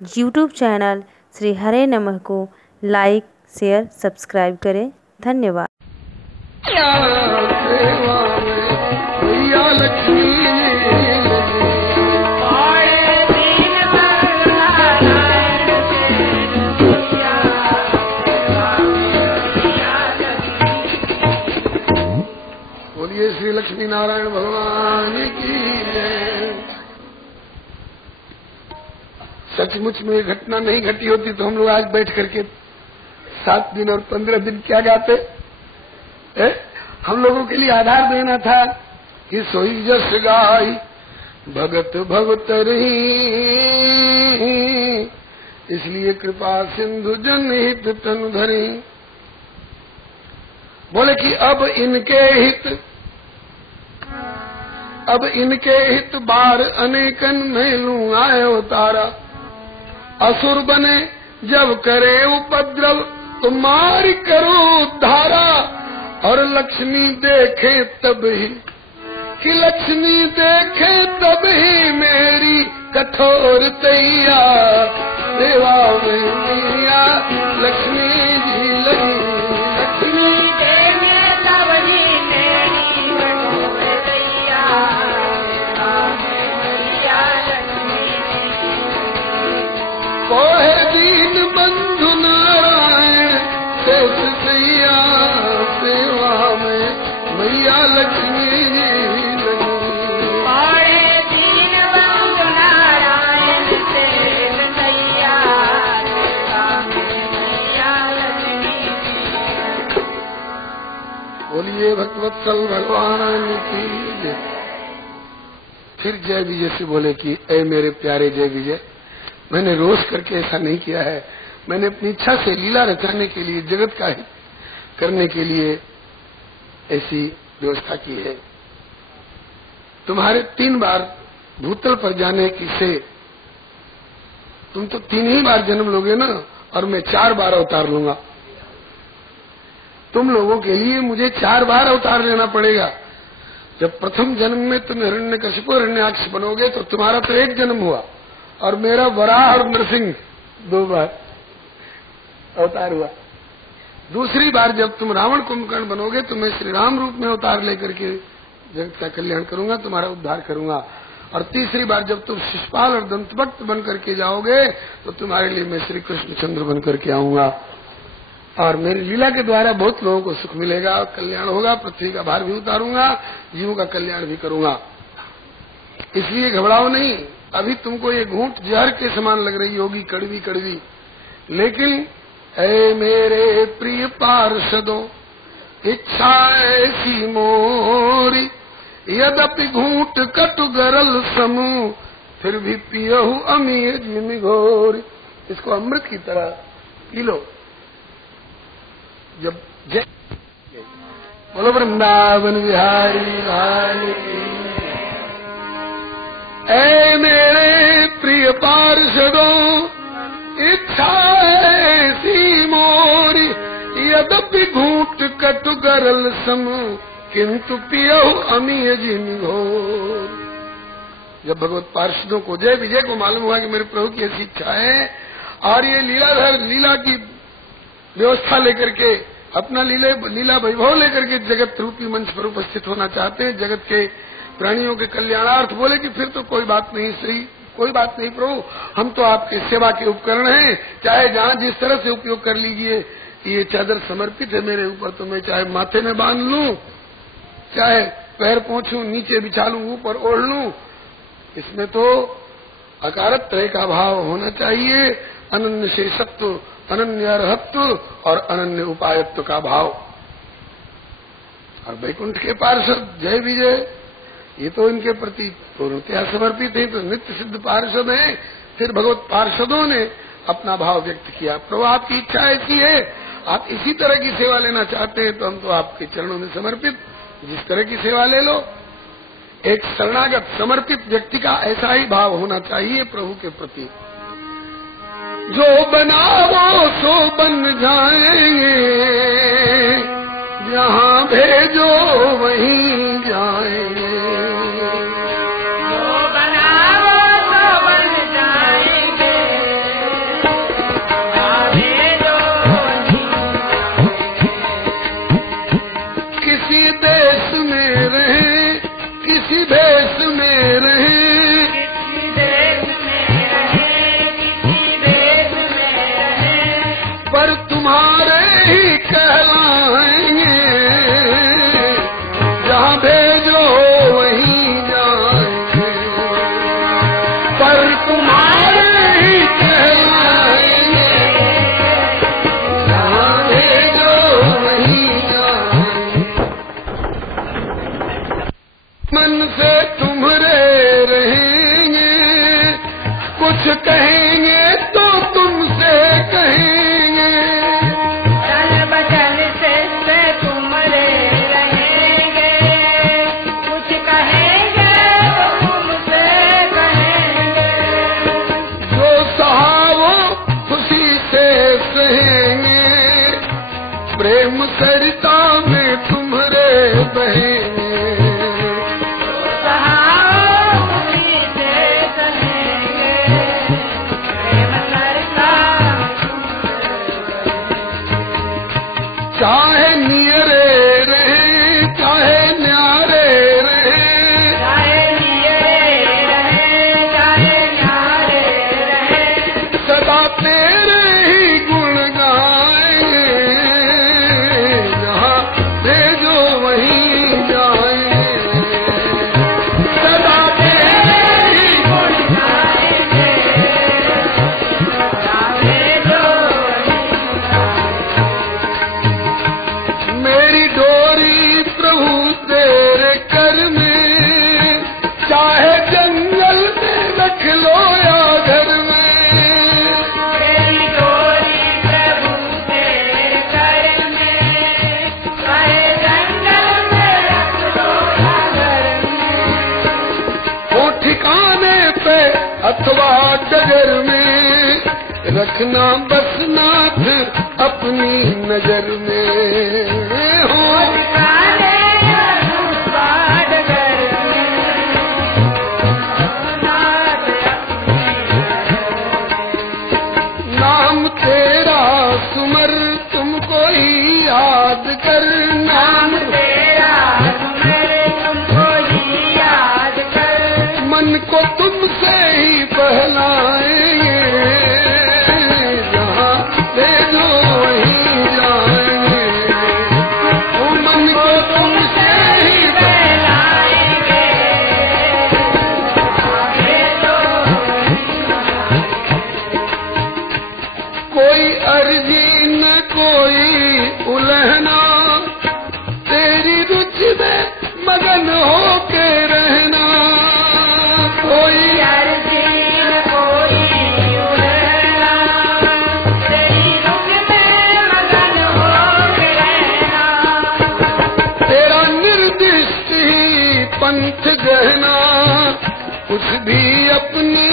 YouTube channel Shri हरे नमः को like, share, subscribe करें। धन्यवाद। बोलिए श्री लक्ष्मी नारायण भगवान की जय। सचमुच में घटना नहीं घटी होती तो हम लोग आज बैठ करके 7 दिन और 15 दिन क्या गाते। हम लोगों के लिए आधार देना था कि सोई जस गाई भगत भगतरही, इसलिए कृपा सिंधु जनहित तनु धरी। बोले कि अब इनके हित बार अनेकन में लूं आयो तारा। असुर बने जब करे उपद्रव तो मार करो धारा। और लक्ष्मी देखे तब ही कि लक्ष्मी देखे तब ही मेरी कठोर तैया। देवा में मैया लक्ष्मी जी लगी, लक्ष्मी देखे तब ही मेरी कठोर तैया। कोहे दीन बंधु नारायण शेष सैया। सेवा में मैया लक्ष्मी जी लगी। कोहे दीन बंधु नारायण शेष सैया। सेवा में मैया लक्ष्मी जी। बोलिए भगवत्सल भगवान की जय। फिर जय विजय से बोले कि ऐ मेरे प्यारे जय विजय, मैंने रोज करके ऐसा नहीं किया है। मैंने अपनी इच्छा से लीला रचाने के लिए, जगत का हित करने के लिए ऐसी व्यवस्था की है। तुम्हारे 3 बार भूतल पर जाने की से तुम तो 3 ही बार जन्म लोगे ना, और मैं 4 बार अवतार लूंगा। तुम लोगों के लिए मुझे 4 बार अवतार लेना पड़ेगा। जब प्रथम जन्म में तुम हिरण्यकशिपु हिरण्याक्ष बनोगे तो तुम्हारा तो 1 जन्म हुआ, और मेरा वराह और नरसिंह 2 बार अवतार हुआ। दूसरी बार जब तुम रावण कुंभकर्ण बनोगे तो मैं श्री राम रूप में अवतार लेकर के जगत का कल्याण करूंगा, तुम्हारा उद्धार करूंगा। और तीसरी बार जब तुम शिशुपाल और दंतभक्त बन करके जाओगे तो तुम्हारे लिए मैं श्री कृष्णचंद्र बन करके आऊंगा, और मेरी लीला के द्वारा बहुत लोगों को सुख मिलेगा, कल्याण होगा। पृथ्वी का भार भी उतारूंगा, जीवों का कल्याण भी करूंगा। इसलिए घबराओ नहीं। अभी तुमको ये घूंट जहर के समान लग रही होगी, कड़वी कड़वी, लेकिन ऐ मेरे प्रिय पार्षदों, इच्छा ऐसी मोरी, यद्यपि घूंट कटु गरल समूह, फिर भी पियहु अमीय जिम घोरी। इसको अमृत की तरह पी लो। जब जय बोलो वृंदावन बिहारी लाल की। ऐ मेरे प्रिय पार्षदों, इच्छा ऐसी मोरी, यद्यपि घूंट कटु गरल समूह, किंतु पियहु अमीय जिम घोर। जब भगवत पार्षदों को, जय विजय को मालूम हुआ कि मेरे प्रभु की ऐसी इच्छा है और ये लीलाधर लीला की व्यवस्था लेकर के, अपना लीला वैभव लेकर के जगत रूपी मंच पर उपस्थित होना चाहते हैं, जगत के प्राणियों के कल्याणार्थ, बोले कि फिर तो कोई बात नहीं, सही कोई बात नहीं प्रभु, हम तो आपके सेवा के उपकरण हैं, चाहे जहाँ जिस तरह से उपयोग कर लीजिए। ये चादर समर्पित है मेरे ऊपर, तो मैं चाहे माथे में बांध लूं, चाहे पैर पहुंचूं नीचे बिछा लूं, ऊपर ओढ़ लूं, इसमें तो अकारत्रय का भाव होना चाहिए। अनन्य शेषत्व, अनन्य अर्हत्व और अनन्य उपायत्व का भाव। और वैकुंठ के पार्षद जय विजय, ये तो इनके प्रति पूर्णतया समर्पित है, तो नित्य सिद्ध पार्षद हैं। फिर भगवत पार्षदों ने अपना भाव व्यक्त किया, प्रभु आपकी इच्छा ऐसी है, आप इसी तरह की सेवा लेना चाहते हैं तो हम तो आपके चरणों में समर्पित, जिस तरह की सेवा ले लो। एक शरणागत समर्पित व्यक्ति का ऐसा ही भाव होना चाहिए प्रभु के प्रति। जो बनाओ सो बन जाएंगे, जहाँ भेजो वहीं जाएंगे। जो बनाओ सो बन जाएंगे, रखना बस नाथ अपनी नजर में हो। नाम तेरा सुमर तुमको ही याद कर, नाम तेरा सुमर तुमको ही याद कर, मन को तुमसे ही बहलाएंगे, जहाँ भेजो वहीं जाएंगे, वो मन को तुमसे ही बहलाएंगे, कोई अर्जी न कोई उलहना, तेरी रुचि में मगन हो के रहना, कोई अर्जी न कोई उलहना, तेरी रुचि में मगन हो के रहना, तेरा निर्दिष्ट ही पंथ गहना, कुछ भी अपनी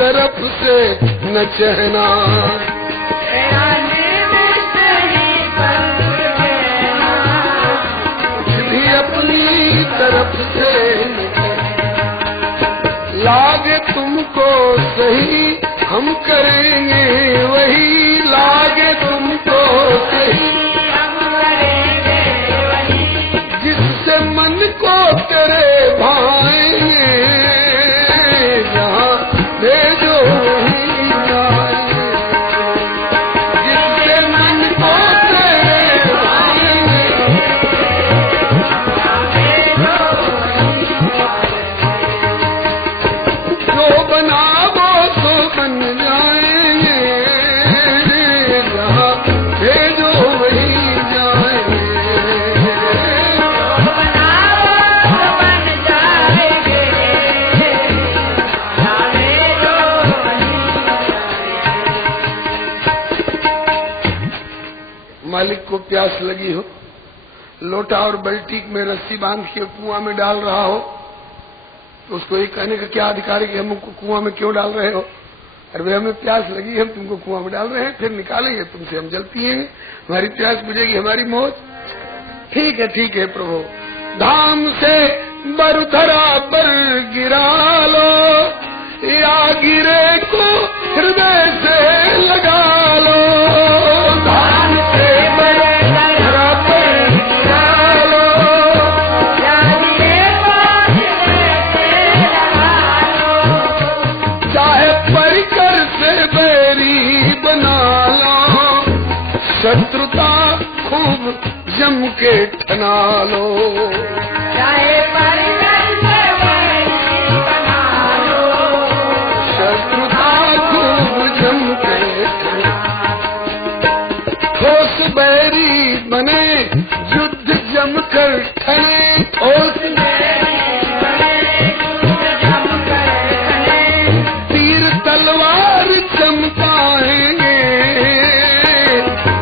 तरफ से न चहना, तरफ से लागे तुमको सही हम करेंगे वही, लागे तुमको सही हम करेंगे वही, जिससे मन को तेरे भाएंगे, जहाँ भेजो वहीं जाएंगे, जिससे मन को तेरे भाएंगे, मालिक को प्यास लगी हो, लोटा और बाल्टी में रस्सी बांध के कुआं में डाल रहा हो, तो उसको ये कहने का क्या अधिकार है कि हमको कुआं में क्यों डाल रहे हो? अरे भाई हमें प्यास लगी, हम तुमको कुआं में डाल रहे हैं, फिर निकालेंगे तुमसे, हम जल पिएंगे, हमारी प्यास बुझेगी, हमारी मौज। ठीक है प्रभु, धाम से बरधरा पर गिरा लो, या गिरे को हृदय से लगा लो, धाम से बरधरा पर गिरा लो, या गिरे को हृदय से लगा लो, चाहे परिकर से बैरी बना लो, शत्रुता खूब जम के ठना लो, चाहे परिकर से बैरी बना लो, शत्रुता खूब जम के ठना, ठोस बैरी बने युद्ध जम कर ठने, ठोस बैरी बने युद्ध जम कर ठने, तीर तलवार चमकाएंगे,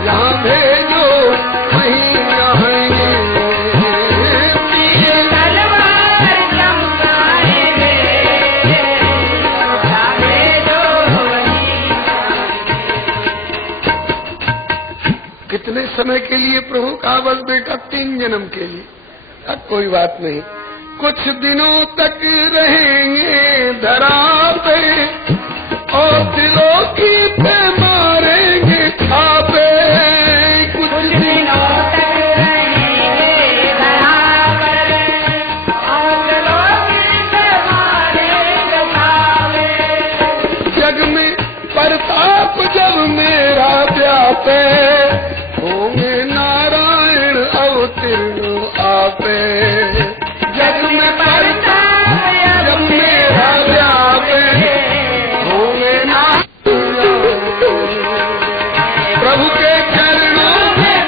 यहाँ भेजो वहीं जाएंगे, तीर तलवार चमकाएंगे, यहाँ भेजो वहीं जाएंगे। कितने समय के लिए प्रभु कहा? बस बेटा 3 जन्म के लिए। अब कोई बात नहीं, कुछ दिनों तक रहेंगे धरा पे, और दिलों की पे मारेंगे छापे, कुछ दिनों तक रहेंगे धरा पर, और दिलों की पे मारेंगे छापे, जग में प्रताप जब मेरा व्यापे, होंगे नारायण अवतीर्ण आपे, जग में प्रताप जब मेरा व्यापे, होंगे नारायण, प्रभु के चरणों में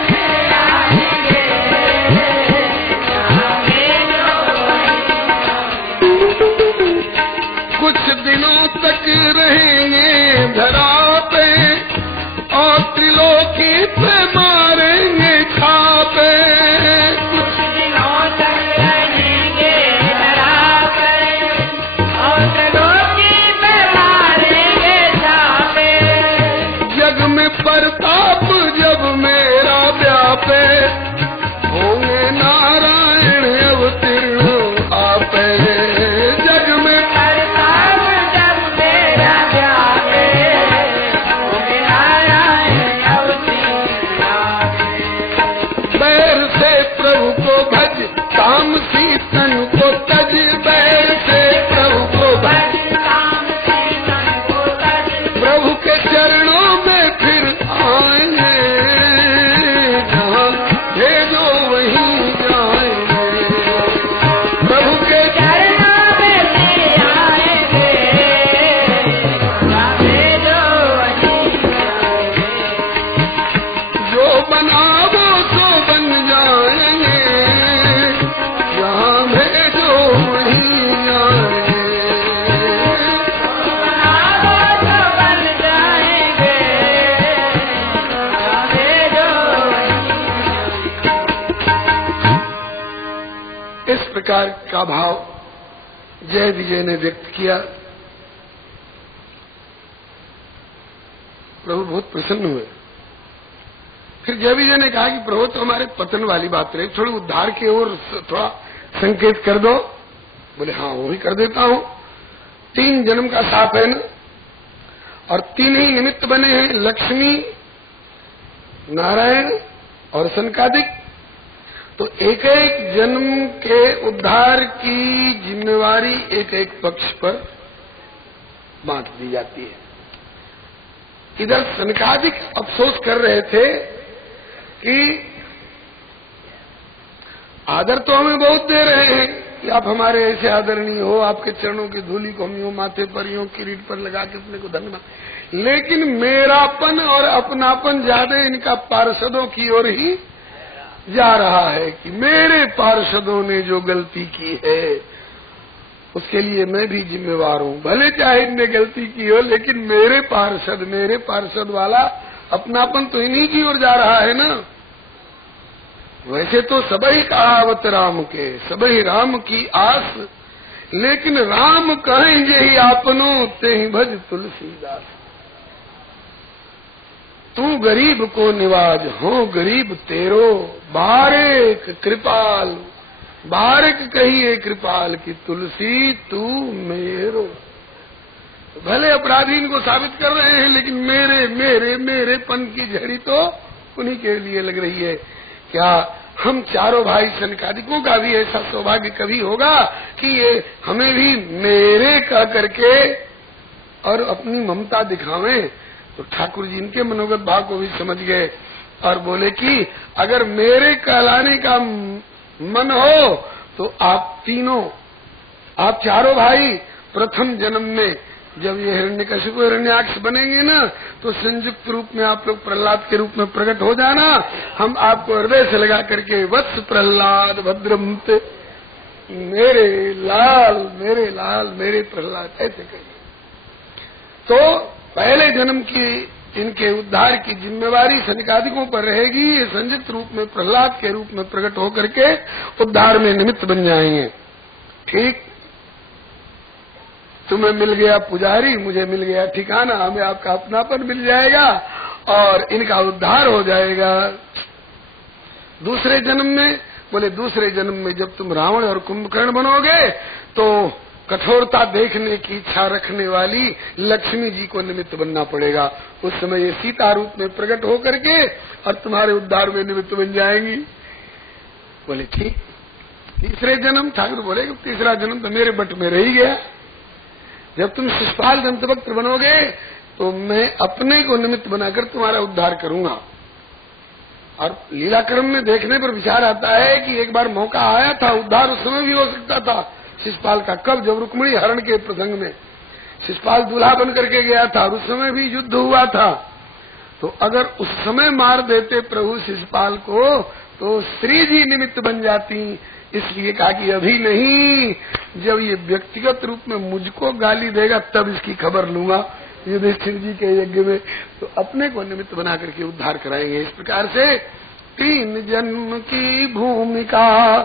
कुछ दिनों तक रहेंगे धरा पे, और त्रिलोकी पे मारेंगे छापे, कुछ दिनों तक रहेंगे धरा पे, और त्रिलोकी पे मारेंगे छापे, आपे, होंगे नारायण अवतीर्ण आपे। जग में बैर से प्रभु को भज, तामसी तन को तज। बैर से प्रभु को भज, प्रभु के चरणों में फिर आएंगे, जहाँ भेजो वहीं जाएंगे। प्रभु के चरणों में फिर आएंगे, जहाँ भेजो वहीं जाएंगे। जो बनावो सो बन जाएंगे, जहाँ भेजो वहीं जाएंगे। इस प्रकार का भाव जय विजय ने व्यक्त किया। प्रभु बहुत प्रसन्न हुए। फिर जय विजय ने कहा कि प्रभु तो हमारे पतन वाली बात रही, थोड़ी उद्धार की ओर थोड़ा संकेत कर दो। बोले हाँ वो भी कर देता हूँ। 3 जन्म का साप है ना, और 3 ही निमित्त बने हैं, लक्ष्मी, नारायण और सनकादिक। तो एक एक जन्म के उद्धार की जिम्मेवारी एक एक पक्ष पर बांट दी जाती है। इधर सनकादिक अफसोस कर रहे थे कि आदर तो हमें बहुत दे रहे हैं कि आप हमारे ऐसे आदरणीय हो, आपके चरणों की धूली को हम यूं माथे पर यूं किरीट पर लगा के अपने को धन्य मान, लेकिन मेरापन और अपनापन ज्यादा इनका पार्षदों की ओर ही जा रहा है कि मेरे पार्षदों ने जो गलती की है उसके लिए मैं भी जिम्मेवार हूँ। भले चाहे इनने गलती की हो, लेकिन मेरे पार्षद वाला अपनापन तो इन्हीं की ओर जा रहा है ना। वैसे तो सबही कहावत राम के, सबही राम की आस, लेकिन राम कहेंगे ही आपनो ते ही भज तुलसीदास। तू गरीब को निवाज हो गरीब तेरो, बारेक कृपाल, बारेक कहिए कृपाल की तुलसी तू मेरो। भले अपराधी इनको साबित कर रहे हैं, लेकिन मेरे पन की झड़ी तो उन्हीं के लिए लग रही है। क्या हम चारों भाई सनकादिकों का भी ऐसा सौभाग्य कभी होगा कि ये हमें भी मेरे कह करके और अपनी ममता दिखावें? तो ठाकुर जी इनके मनोगत भाव को भी समझ गए और बोले कि अगर मेरे कहलाने का मन हो तो आप तीनों, आप चारों भाई प्रथम जन्म में जब ये हिरण्यकशिपु हिरण्याक्ष बनेंगे ना, तो संयुक्त रूप में आप लोग प्रहलाद के रूप में प्रकट हो जाना। हम आपको हृदय से लगा करके वत्स प्रहलाद भद्रम ते, मेरे लाल मेरे प्रहलाद ऐसे कहेंगे। तो पहले जन्म की इनके उद्धार की जिम्मेवारी सनकादिकों पर रहेगी। ये संयुक्त रूप में प्रहलाद के रूप में प्रकट होकर के उद्धार में निमित्त बन जाएंगे। ठीक, तुम्हें मिल गया पुजारी, मुझे मिल गया ठिकाना, हमें आपका अपनापन मिल जाएगा और इनका उद्धार हो जाएगा। दूसरे जन्म में, बोले दूसरे जन्म में जब तुम रावण और कुंभकर्ण बनोगे तो कठोरता देखने की इच्छा रखने वाली लक्ष्मी जी को निमित्त बनना पड़ेगा। उस समय ये सीता रूप में प्रकट होकर के और तुम्हारे उद्धार में निमित्त बन जाएंगी। बोले ठीक। तीसरे जन्म, ठाकुर बोले तीसरा जन्म तो मेरे बट में रह ही गया। जब तुम शिषपाल दंतभक्त बनोगे तो मैं अपने को निमित्त बनाकर तुम्हारा उद्धार करूंगा। और लीलाक्रम में देखने पर विचार आता है कि एक बार मौका आया था, उद्धार उस समय भी हो सकता था शिषपाल का। कब? जब रुक्मिणी हरण के प्रसंग में शिषपाल दूल्हा बन करके गया था और उस समय भी युद्ध हुआ था। तो अगर उस समय मार देते प्रभु शिषपाल को तो श्री जी निमित्त बन जाती। इसलिए कहा कि अभी नहीं, जब ये व्यक्तिगत रूप में मुझको गाली देगा तब इसकी खबर लूंगा युधिष्ठिर जी के यज्ञ में, तो अपने को निमित्त बना करके उद्धार कराएंगे। इस प्रकार से 3 जन्म की भूमिका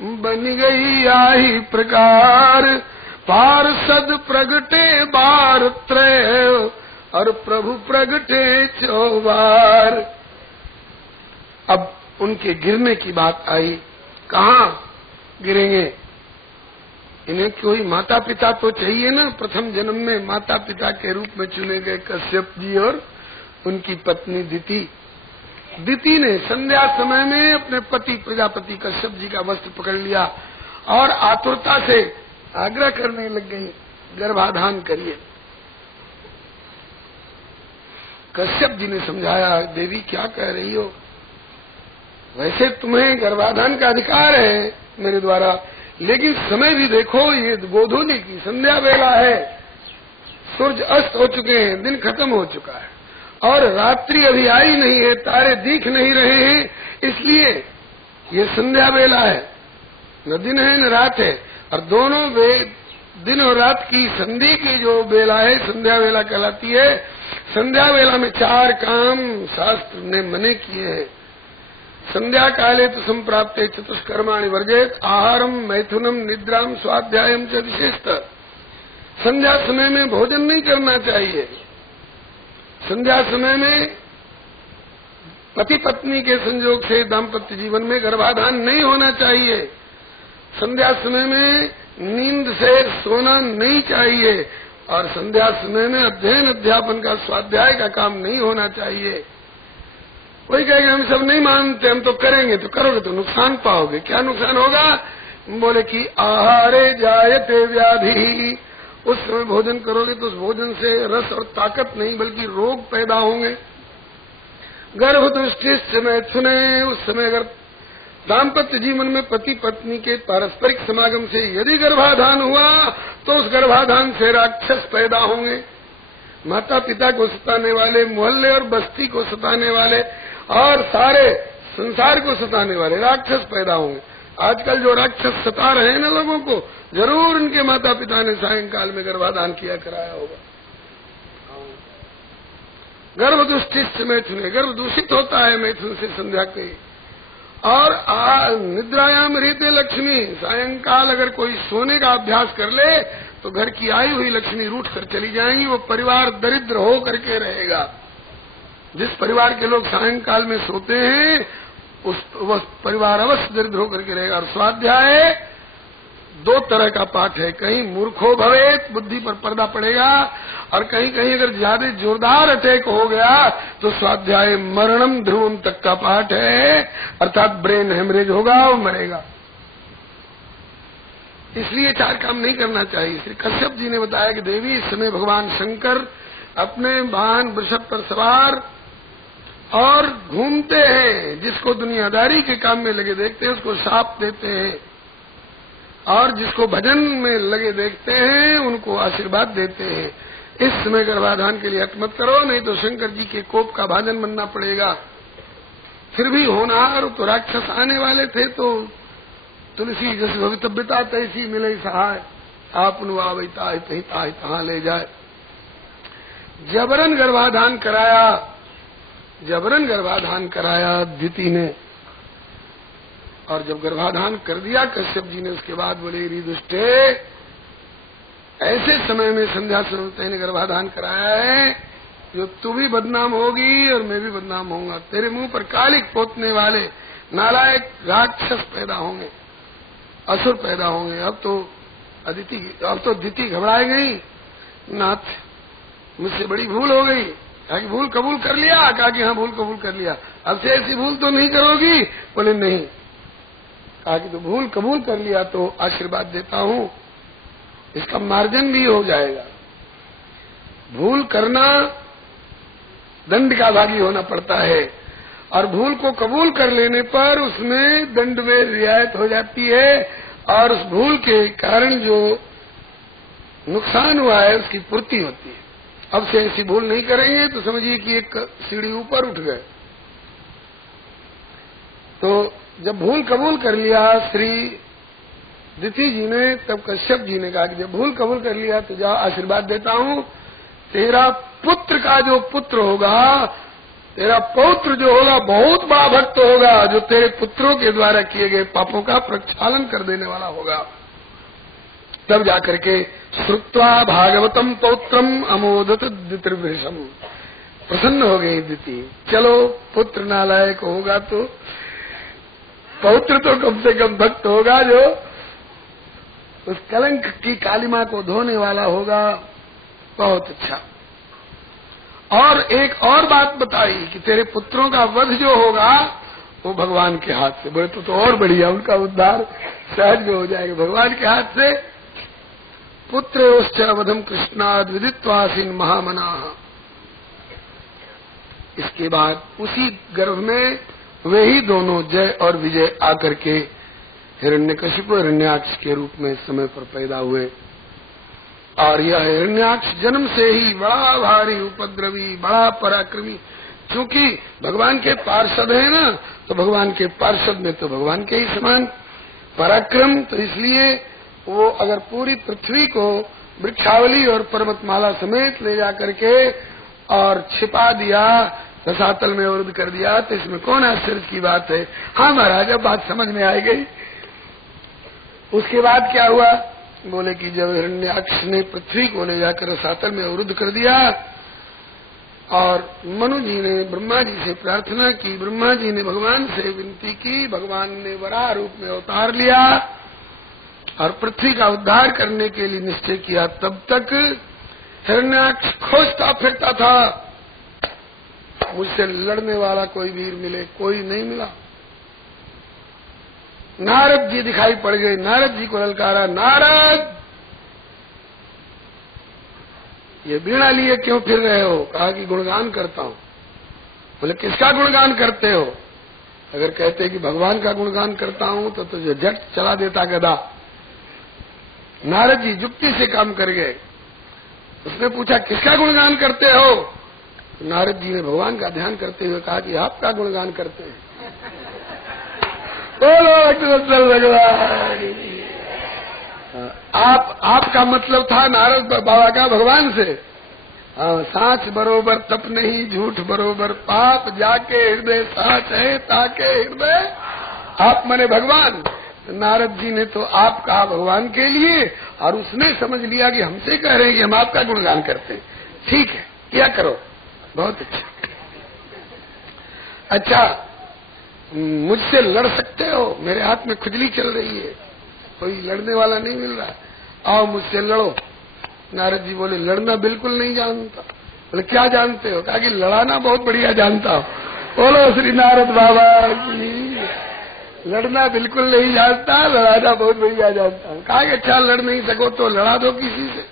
बन गई आई प्रकार, पार्षद प्रगटे बार त्रय और प्रभु प्रगटे 4 बार। अब उनके गिरने की बात आई। कहाँ गिरेंगे? इन्हें कोई माता पिता तो चाहिए ना। प्रथम जन्म में माता पिता के रूप में चुने गए कश्यप जी और उनकी पत्नी दिति। दिति ने संध्या समय में अपने पति प्रजापति कश्यप जी का वस्त्र पकड़ लिया और आतुरता से आग्रह करने लग गई, गर्भाधान करिए। कश्यप जी ने समझाया, देवी क्या कह रही हो? वैसे तुम्हें गर्भाधान का अधिकार है मेरे द्वारा, लेकिन समय भी देखो, ये गोधूली की संध्या वेला है, सूरज अस्त हो चुके हैं, दिन खत्म हो चुका है और रात्रि अभी आई नहीं है, तारे दिख नहीं रहे हैं, इसलिए ये संध्या वेला है, न दिन है न रात है। और दोनों दिन और रात की संधि की जो वेला है संध्या वेला कहलाती है। संध्या वेला में 4 काम शास्त्र ने मने किए हैं। संध्या काले तो संप्राप्ते चतुष्कर्माणि वर्जेत, आहारम मैथुनम निद्राम स्वाध्यायम च विशेषतः। संध्या समय में भोजन नहीं करना चाहिए। संध्या समय में पति पत्नी के संयोग से दाम्पत्य जीवन में गर्भाधान नहीं होना चाहिए। संध्या समय में नींद से सोना नहीं चाहिए और संध्या समय में अध्ययन अध्यापन का स्वाध्याय का काम नहीं होना चाहिए। कोई कहेगा हम सब नहीं मानते, हम तो करेंगे, तो करोगे तो नुकसान पाओगे। क्या नुकसान होगा? बोले कि आहारे जायते व्याधि, उस समय भोजन करोगे तो उस भोजन से रस और ताकत नहीं बल्कि रोग पैदा होंगे। गर्भ दृष्टि मैथुने, उस समय अगर दाम्पत्य जीवन में पति पत्नी के पारस्परिक समागम से यदि गर्भाधान हुआ तो उस गर्भाधान से राक्षस पैदा होंगे। माता पिता को सताने वाले, मोहल्ले और बस्ती को सताने वाले और सारे संसार को सताने वाले राक्षस पैदा होंगे। आजकल जो राक्षस सता रहे हैं ना लोगों को, जरूर उनके माता पिता ने सायंकाल में गर्भाधान किया कराया होगा। गर्भ दुष्टिष्ट मैथुन, गर्भ दूषित होता है मैथुन से संध्या के। और निद्रायाम रीते लक्ष्मी, सायंकाल अगर कोई सोने का अभ्यास कर ले तो घर की आई हुई लक्ष्मी रूठ कर चली जाएंगी, वो परिवार दरिद्र हो करके रहेगा। जिस परिवार के लोग सायंकाल में सोते हैं वह परिवार अवश्य दरिद्र होकर के रहेगा। और स्वाध्याय 2 तरह का पाठ है, कहीं मूर्खो भवेत, बुद्धि पर पर्दा पड़ेगा, और कहीं कहीं अगर ज्यादा जोरदार अटैक हो गया तो स्वाध्याय मरणम ध्रुवम तक का पाठ है, अर्थात ब्रेन हेमरेज होगा, वो मरेगा। इसलिए 4 काम नहीं करना चाहिए। श्री कश्यप जी ने बताया कि देवी इस समय भगवान शंकर अपने वाहन वृषभ पर सवार और घूमते हैं। जिसको दुनियादारी के काम में लगे देखते हैं उसको शाप देते हैं, और जिसको भजन में लगे देखते हैं उनको आशीर्वाद देते हैं। इस समय गर्भाधान के लिए हट मत करो, नहीं तो शंकर जी के कोप का भाजन बनना पड़ेगा। फिर भी होनहार तो राक्षस आने वाले थे, तो तुलसी जैसे भवितव्यता तैसी मिले सहाय, आप नुआवैता तहाँ ले जाए। जबरन गर्भाधान कराया दिति ने, और जब गर्भाधान कर दिया कश्यप जी ने, उसके बाद बोले री दुष्टे, ऐसे समय में संध्या समय ने गर्भाधान कराया है जो तू भी बदनाम होगी और मैं भी बदनाम होऊंगा। तेरे मुंह पर कालिक पोतने वाले नालायक राक्षस पैदा होंगे, असुर पैदा होंगे। अब तो दिति घबराई गई, नाथ मुझसे बड़ी भूल हो गई। कहा कि भूल कबूल कर लिया? कहा कि हाँ भूल कबूल कर लिया, अब से ऐसी भूल तो नहीं करोगी? बोले नहीं। कहा कि तो भूल कबूल कर लिया तो आशीर्वाद देता हूँ, इसका मार्जन भी हो जाएगा। भूल करना दंड का भागी होना पड़ता है, और भूल को कबूल कर लेने पर उसमें दंड में रियायत हो जाती है, और उस भूल के कारण जो नुकसान हुआ है उसकी पूर्ति होती है। अब से ऐसी भूल नहीं करेंगे तो समझिए कि एक सीढ़ी ऊपर उठ गए। तो जब भूल कबूल कर लिया श्री दिति जी ने, तब कश्यप जी ने कहा कि जब भूल कबूल कर लिया तो जा आशीर्वाद देता हूँ, तेरा पुत्र का जो पुत्र होगा, तेरा पौत्र जो होगा बहुत बड़ा भक्त होगा, जो तेरे पुत्रों के द्वारा किए गए पापों का प्रक्षालन कर देने वाला होगा। तब जाकर के श्रुत्वा भागवतम पौत्रम अमोदत दितिर्भृशम, प्रसन्न हो गई दिति। चलो पुत्र नालायक होगा तो पौत्र तो कम से कम भक्त होगा जो उस कलंक की कालिमा को धोने वाला होगा। बहुत अच्छा। और एक और बात बताई कि तेरे पुत्रों का वध जो होगा वो भगवान के हाथ से। बोले तो और बढ़िया, उनका उद्धार सहज में हो जाएगा भगवान के हाथ से। पुत्रोश्च वधम कृष्णाद विदित्वासीन महामना। इसके बाद उसी गर्भ में वे ही दोनों जय और विजय आकर के हिरण्यकशिपु हिरण्याक्ष के रूप में समय पर पैदा हुए। और यह हिरण्याक्ष जन्म से ही बड़ा भारी उपद्रवी, बड़ा पराक्रमी, क्योंकि भगवान के पार्षद है ना, तो भगवान के पार्षद में तो भगवान के ही समान पराक्रम। तो इसलिए वो अगर पूरी पृथ्वी को वृक्षावली और पर्वतमाला समेत ले जाकर के और छिपा दिया, रसातल में अवरुद्ध कर दिया, तो इसमें कौन आश्चर्य की बात है। हाँ महाराज, अब बात समझ में आई गई। उसके बाद क्या हुआ? बोले कि जब हिरण्याक्ष ने पृथ्वी को ले जाकर रसातल में अवरुद्ध कर दिया और मनु जी ने ब्रह्मा जी से प्रार्थना की, ब्रह्मा जी ने भगवान से विनती की, भगवान ने वराह रूप में अवतार लिया और पृथ्वी का उद्धार करने के लिए निश्चय किया। तब तक हिरण्याक्ष खोजता फिरता था, मुझसे लड़ने वाला कोई वीर मिले, कोई नहीं मिला। नारद जी दिखाई पड़ गए, नारद जी को ललकारा, नारद ये वीणा लिए क्यों फिर रहे हो? कहा कि गुणगान करता हूं। बोले किसका गुणगान करते हो? अगर कहते कि भगवान का गुणगान करता हूं तो तुझे झट चला देता गदा। नारद जी जुक्ति से काम कर गए। उसने पूछा किसका गुणगान करते हो? तो नारद जी ने भगवान का ध्यान करते हुए कहा कि आपका गुणगान करते हैं। बोलो आपका मतलब था नारद बाबा का भगवान से। सांच बरोबर तप नहीं, झूठ बरोबर पाप, जाके हृदय सांच है ताके हृदय आप मने भगवान। नारद जी ने तो आप कहा भगवान के लिए और उसने समझ लिया कि हमसे कह रहे हैं कि हम आपका गुणगान करते हैं। ठीक है, क्या करो, बहुत अच्छा। अच्छा, मुझसे लड़ सकते हो? मेरे हाथ में खुजली चल रही है, कोई लड़ने वाला नहीं मिल रहा, आओ मुझसे लड़ो। नारद जी बोले लड़ना बिल्कुल नहीं जानता। बोले क्या जानते हो? कहा कि लड़ाना बहुत बढ़िया जानता हूँ। बोलो श्री नारद बाबा की। लड़ना बिल्कुल नहीं जानता, लड़ाना बहुत बढ़िया जानता हूँ। कहा कि अच्छा लड़ नहीं सको तो लड़ा दो किसी से,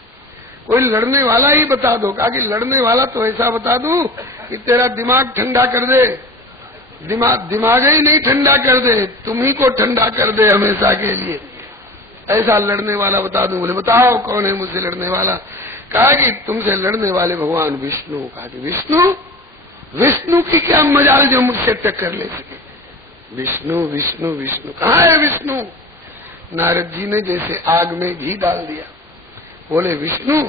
कोई लड़ने वाला ही बता दो। कहा कि लड़ने वाला तो ऐसा बता दूं कि तेरा दिमाग ठंडा कर दे। दिमाग ही नहीं ठंडा कर दे, तुम ही को ठंडा कर दे हमेशा के लिए, ऐसा लड़ने वाला बता दूं। बोले बताओ कौन है मुझसे लड़ने वाला? कहा कि तुमसे लड़ने वाले भगवान विष्णु। कहा कि विष्णु? विष्णु की क्या मजाल जो मुझसे टक्कर ले सके? विष्णु विष्णु विष्णु, कहाँ है विष्णु? नारद जी ने जैसे आग में घी डाल दिया। बोले विष्णु,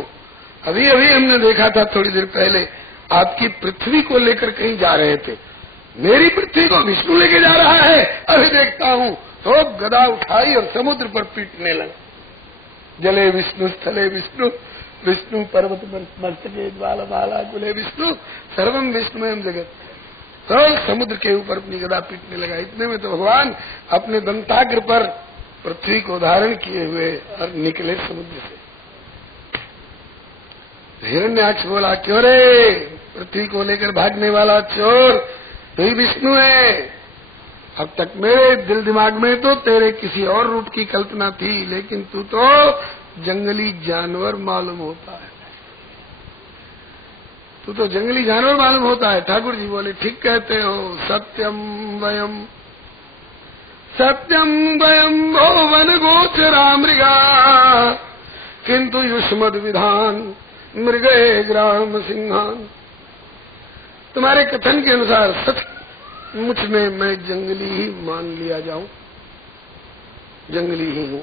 अभी अभी हमने देखा था थोड़ी देर पहले आपकी पृथ्वी को लेकर कहीं जा रहे थे। मेरी पृथ्वी को विष्णु लेके जा रहा है? अभी देखता हूँ। तो गदा उठाई और समुद्र पर पीटने लगा। जले विष्णु स्थले विष्णु, विष्णु पर्वत मस्तके ज्वालमाला कुले विष्णु, सर्वम विष्णुमयम जगत। तो समुद्र के ऊपर अपनी गदा पीटने लगा। इतने में तो भगवान अपने दंताग्र पर पृथ्वी को धारण किए हुए और निकले समुद्र से। हिरण्याक्ष बोला क्यों रे, पृथ्वी को लेकर भागने वाला चोर, तू ही विष्णु है। अब तक मेरे दिल दिमाग में तो तेरे किसी और रूप की कल्पना थी, लेकिन तू तो जंगली जानवर मालूम होता है, तू तो जंगली जानवर मालूम होता है। ठाकुर जी बोले ठीक कहते हो, सत्यम वयम भुवन गोचरा मृगा किंतु युष्मद विधान मृगे ग्राम सिंहान। तुम्हारे कथन के अनुसार सच मुझ में मैं जंगली ही मान लिया जाऊं, जंगली ही हूं,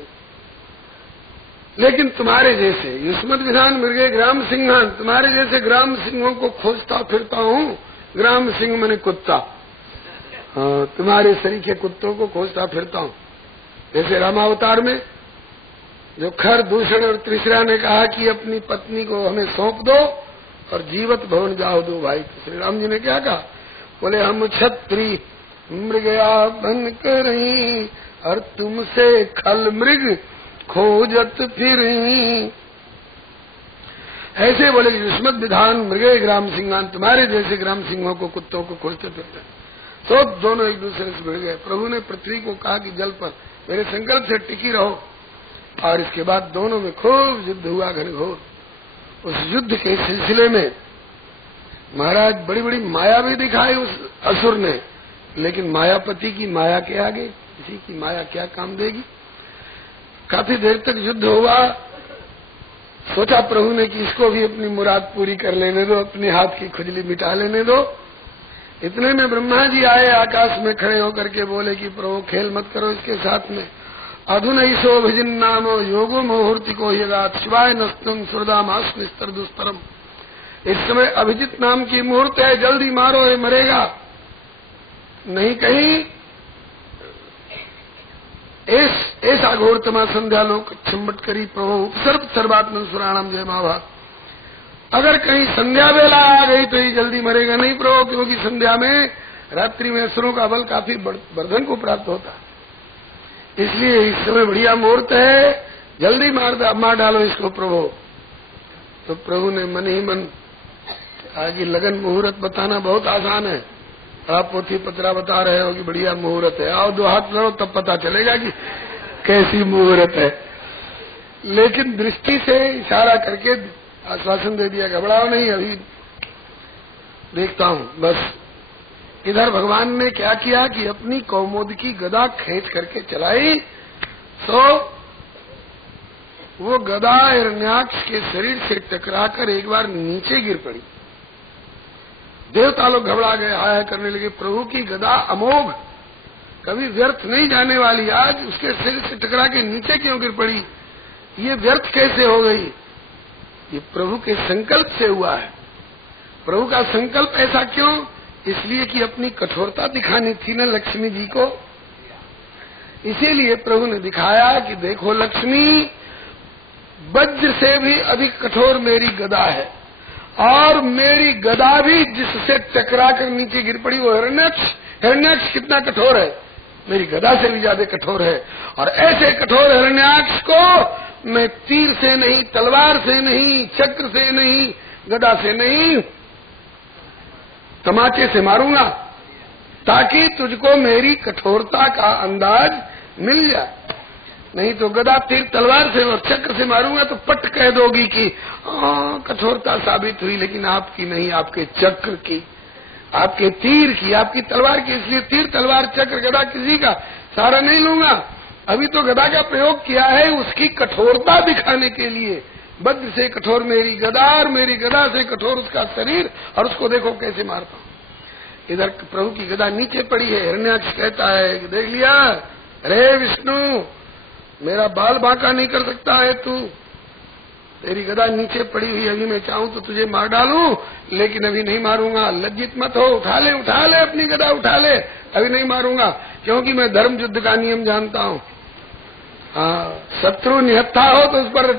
लेकिन तुम्हारे जैसे युष्मद विधान मृगे ग्राम सिंहान, तुम्हारे जैसे ग्राम सिंहों को खोजता फिरता हूं। ग्राम सिंह मैंने कुत्ता, हाँ, तुम्हारे सरीखे कुत्तों को खोजता फिरता हूं। जैसे रामावतार में जो खर दूषण और त्रिशरा ने कहा कि अपनी पत्नी को हमें सौंप दो और जीवत भवन जाओ दो भाई, तो श्री राम जी ने क्या कहा? बोले हम क्षत्रिय मृगया बन करही, और तुमसे खल मृग खोजत फिरही। ऐसे बोले कि युष्मद् विधान मृगे ग्राम सिंहान, तुम्हारे जैसे ग्राम सिंहों को, कुत्तों को खोजते फिरते। तो दोनों एक दूसरे से भिड़ गए। प्रभु ने पृथ्वी को कहा कि जल पर मेरे संकल्प से टिकी रहो, और इसके बाद दोनों में खूब युद्ध हुआ घनघोर। उस युद्ध के सिलसिले में महाराज बड़ी बड़ी माया भी दिखाई उस असुर ने, लेकिन मायापति की माया के आगे किसी की माया क्या काम देगी। काफी देर तक युद्ध हुआ। सोचा प्रभु ने कि इसको भी अपनी मुराद पूरी कर लेने दो, अपने हाथ की खुजली मिटा लेने दो। इतने में ब्रह्मा जी आए, आकाश में खड़े होकर के बोले कि प्रभु खेल मत करो इसके साथ में। अधुनैसो भजन नामो योगो मुहूर्ति को यगात शिवाय नस्तम सुरदाम आस्मिस्तर दुस्तरम। इस समय अभिजित नाम की मुहूर्त है, जल्दी मारो, ये मरेगा नहीं। कहीं ऐसा घोरतमा संध्या लोक छम्बट करी प्रभु उपसर्ग सर्वात्मन सुराणाम जय महाभारत। अगर कहीं संध्या वेला आ गई तो ये जल्दी मरेगा नहीं प्रभु, क्योंकि संध्या में रात्रि में असुरों का बल काफी वर्धन को प्राप्त होता है। इसलिए इस समय बढ़िया मुहूर्त है, जल्दी मार डालो इसको प्रभु। तो प्रभु ने मन ही मन कहा कि लगन मुहूर्त बताना बहुत आसान है। आप पोथी पत्रा बता रहे हो कि बढ़िया मुहूर्त है, आओ दो हाथ लो तब पता चलेगा कि कैसी मुहूर्त है। लेकिन दृष्टि से इशारा करके आश्वासन दे दिया, घबराओ नहीं, अभी देखता हूँ बस। इधर भगवान ने क्या किया कि अपनी कौमुद की गदा खींच करके चलाई, तो वो गदा हिरण्याक्ष के शरीर से टकराकर एक बार नीचे गिर पड़ी। देवता लोग घबरा गए, हाय करने लगे, प्रभु की गदा अमोघ, कभी व्यर्थ नहीं जाने वाली, आज उसके शरीर से टकरा के नीचे क्यों गिर पड़ी, ये व्यर्थ कैसे हो गई। ये प्रभु के संकल्प से हुआ है। प्रभु का संकल्प ऐसा क्यों, इसलिए कि अपनी कठोरता दिखानी थी न लक्ष्मी जी को। इसीलिए प्रभु ने दिखाया कि देखो लक्ष्मी, वज्र से भी अधिक कठोर मेरी गदा है, और मेरी गदा भी जिससे टकरा कर नीचे गिर पड़ी वो हिरण्याक्ष कितना कठोर है, मेरी गदा से भी ज्यादा कठोर है। और ऐसे कठोर हिरण्याक्ष को मैं तीर से नहीं, तलवार से नहीं, चक्र से नहीं, गदा से नहीं, तमाचे से मारूंगा, ताकि तुझको मेरी कठोरता का अंदाज मिल जाए। नहीं तो गदा तीर तलवार से और चक्र से मारूंगा तो पट कह दोगी कि कठोरता साबित हुई, लेकिन आपकी नहीं, आपके चक्र की, आपके तीर की, आपकी तलवार की। इसलिए तीर तलवार चक्र गदा किसी का सहारा नहीं लूंगा। अभी तो गदा का प्रयोग किया है उसकी कठोरता दिखाने के लिए। वज्र से कठोर मेरी गदा, और मेरी गदा से कठोर उसका शरीर, और उसको देखो कैसे मारता हूँ। इधर प्रभु की गदा नीचे पड़ी है। हिरण्याक्ष कहता है कि देख लिया, अरे विष्णु, मेरा बाल बांका नहीं कर सकता है तू, तेरी गदा नीचे पड़ी हुई, अभी मैं चाहूं तो तुझे मार डालूं, लेकिन अभी नहीं मारूंगा। लज्जित मत हो, उठा ले अपनी गदा उठा ले, अभी नहीं मारूंगा, क्योंकि मैं धर्म युद्ध का नियम जानता हूँ। हाँ, शत्रु निहत्था हो तो उस पर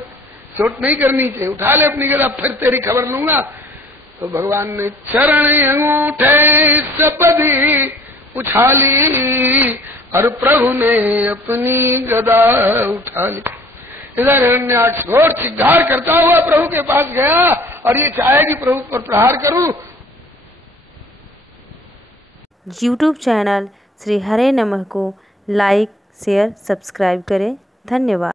चोट नहीं करनी चाहिए, उठा ले अपनी गदा, फिर तेरी खबर लूंगा। तो भगवान ने चरण अंगूठे सपदी उछाली, और प्रभु ने अपनी गदा उठा ली। इधर हिरण्याक्ष घोर चिल्लार करता हुआ प्रभु के पास गया, और ये चाहे कि प्रभु पर प्रहार करूं। YouTube चैनल श्री हरे नमः को लाइक, शेयर, सब्सक्राइब करें। धन्यवाद।